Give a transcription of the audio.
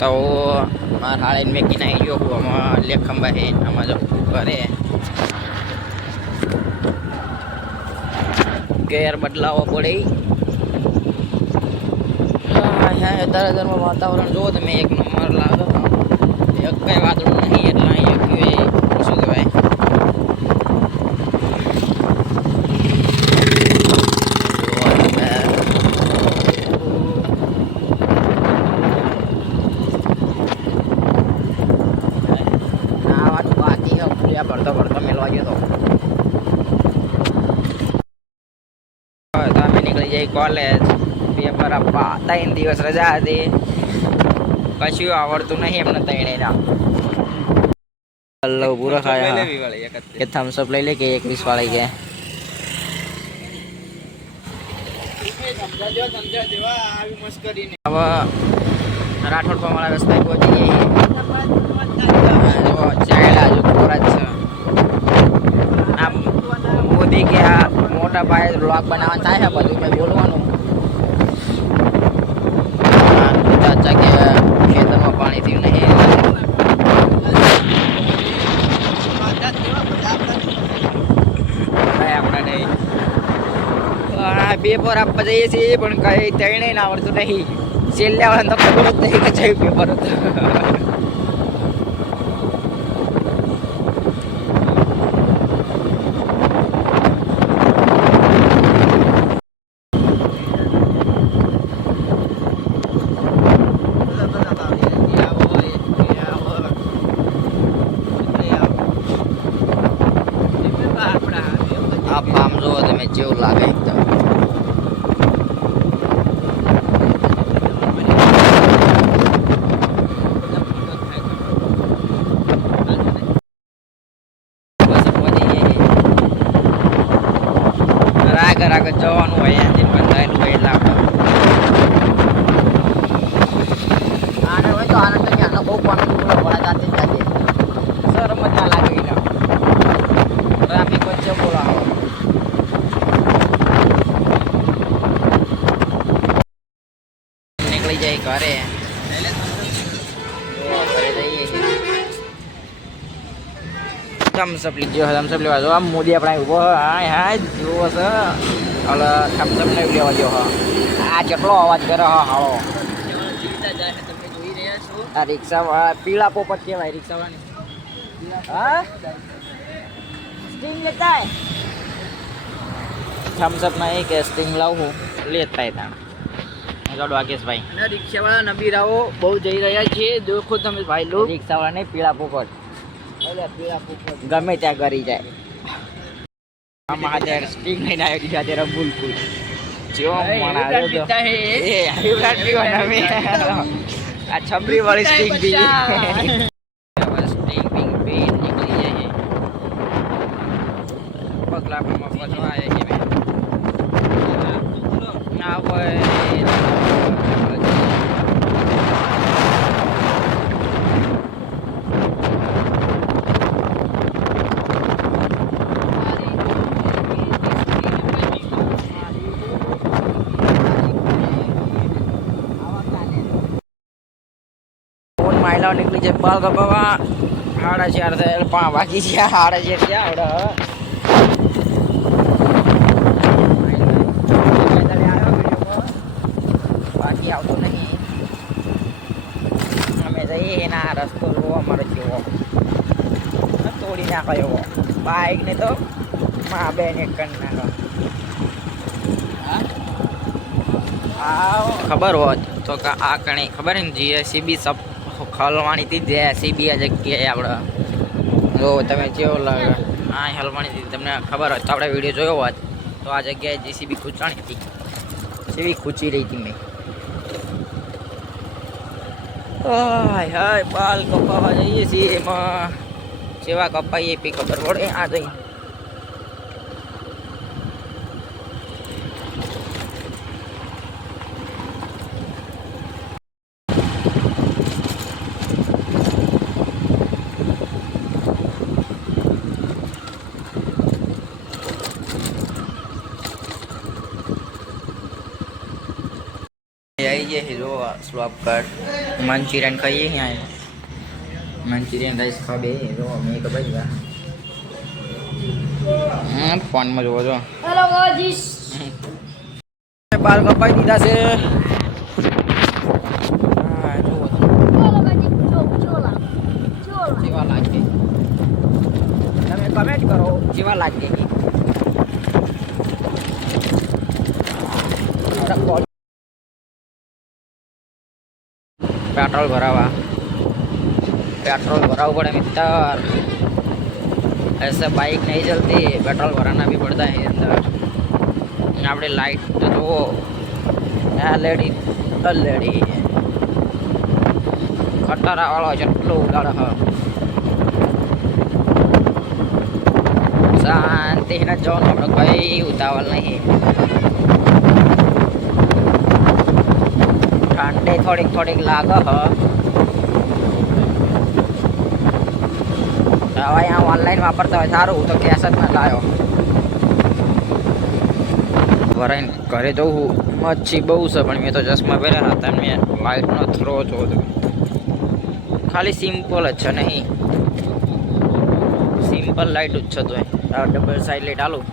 તો મારા હાળે મેકી નાખી ગયો હું આમાં લેખંબા હે આમાં જો કરે ગેર બદલાવો પડે અત્યારે વાતાવરણ જુઓ તમે એક નંબર લાગે એક કઈ વાદળું નહીં એટલે શું કહેવાય ભરતો ભરતો મેળવા ગયો તો અમે નીકળી જઈએ કોલેજ પેપર આપવા 3 દિવસ રજા હતી કશું આવડતું નહીં એમને તણે હલો પૂરો ખાયા કે થમ્સઅપ લઈ લે કે 21 વાળી કે હવે રાઠોડ પમાળા રસ્તા પહોંચી જઈએ ચાલ્યા હજુ ખોરા જ છે આમ મોદી કે આ મોટા પાયે બ્લોગ બનાવવાનું થાય છે બધું મેં બોલવાનું ચાચા કે ખેતરમાં પાણી થયું નહીં આપણે પેપર આપવા જઈએ છીએ પણ કઈ તણે ના આવડતું નહીં છેલ્લે વાળાને તો ખબર જ નહીં કે જયું પેપર હતું આ પામ જોવો તમે જેવું લાગે એકદમ આગળ જવાનું હોય એન્જિન બંધાયેલું હોય એટલે આપણે આને હોય તો આને તો આનો બહુ પાણી ભરા જાતે જાતે શરમ જ ના લાગે એના ટ્રાફિક વચ્ચે બોલાવો નીકળી જાય ઘરે થમ્સઅપ લીધો થમ્સઅપ લેવા જો આમ મોદી આપણે ઉભો હાય હાય જુઓ છે એટલે થમ્સઅપ નહીં લેવા દો આ કેટલો અવાજ કરે હાળો આ રિક્ષા પીળા પોપટ કહેવાય રિક્ષાવાળાની હા સ્ટિંગ લેતા થમ્સઅપ નહીં કે સ્ટિંગ લાવું લેતા ત્યાં જોડો આકેશભાઈ અને રિક્ષાવાળા નબીરાઓ બહુ જઈ રહ્યા છે દેખો તમે ભાઈ લોકો રિક્ષાવાળા નહીં પીળા પોપટ ગમે ત્યાં કરી જાય આમાં હાથે સ્ટિંગ લઈને આવી દીધા ત્યારે બિલકુલ જો આ છબરી વાળી સ્ટિંગ થી સ્ટિંગ પિંગ પેન નીકળી જાય પગલા પર પછવા આવે કે ના હોય માયલા નીકળી જાય બાલ કપાવા 4:30 થયા 5 વાગી ગયા 4:30 થયા બાકી આવતો નહીં અમે જઈએ એના રસ્તો જોવા મળે જેવો તોડી નાખ્યો બાઈક ને તો માં બેન એક કરી નાખો ખબર હોત તો આ કણી ખબર ને જીએસીબી સબ હલવાણી હતી જેસીબી આ જગ્યાએ આપણે જો તમે કેવો લાગે હા હલવાણી હતી તમને ખબર હોય તો આપણે વિડીયો જોયો હોત તો આ જગ્યાએ જેસીબી ખૂંચાણી હતી જેવી ખૂંચી રહી હતી મેં હાય હાય બાલ કપાવા જઈએ છીએ એમાં સેવા કપાઈએ પી ખબર પડે આ જઈ આવી જાય જો જો સ્લોપ કટ મંચુરિયન ખાઈએ અહીંયા મંચુરિયન રાઈસ ખાબે જો મેં તો ભાઈ ફોનમાં જોવો છો હેલો ગાઈસ બાલ કપાઈ દીધા છે જેવા લાગે તમે કમેન્ટ કરો જેવા લાગે पेट्रोल भरावा पड़े मित्र ऐसे बाइक नहीं चलती पेट्रोल भराना भी पड़ता है अंदर अपने लाइट तो एलईडी एलईडी खटारा वाला चटलो उड़ाड़ शांति ना जो कोई उतावल नहीं ठंडे થોડીક થોડીક લાગે હ હવે અહીંયા ઓનલાઈન વાપરતા હોય સારું તો કેસ જ ના લાવ્યો વરાઈને ઘરે જવું મચ્છી બહુ છે પણ મેં તો ચશ્મા પહેર્યા હતા મેં લાઇટનો થ્રો જોતો ખાલી સિમ્પલ જ છે નહીં સિમ્પલ લાઇટ જ છે તો ડબલ સાઇડ લાઇટ આલું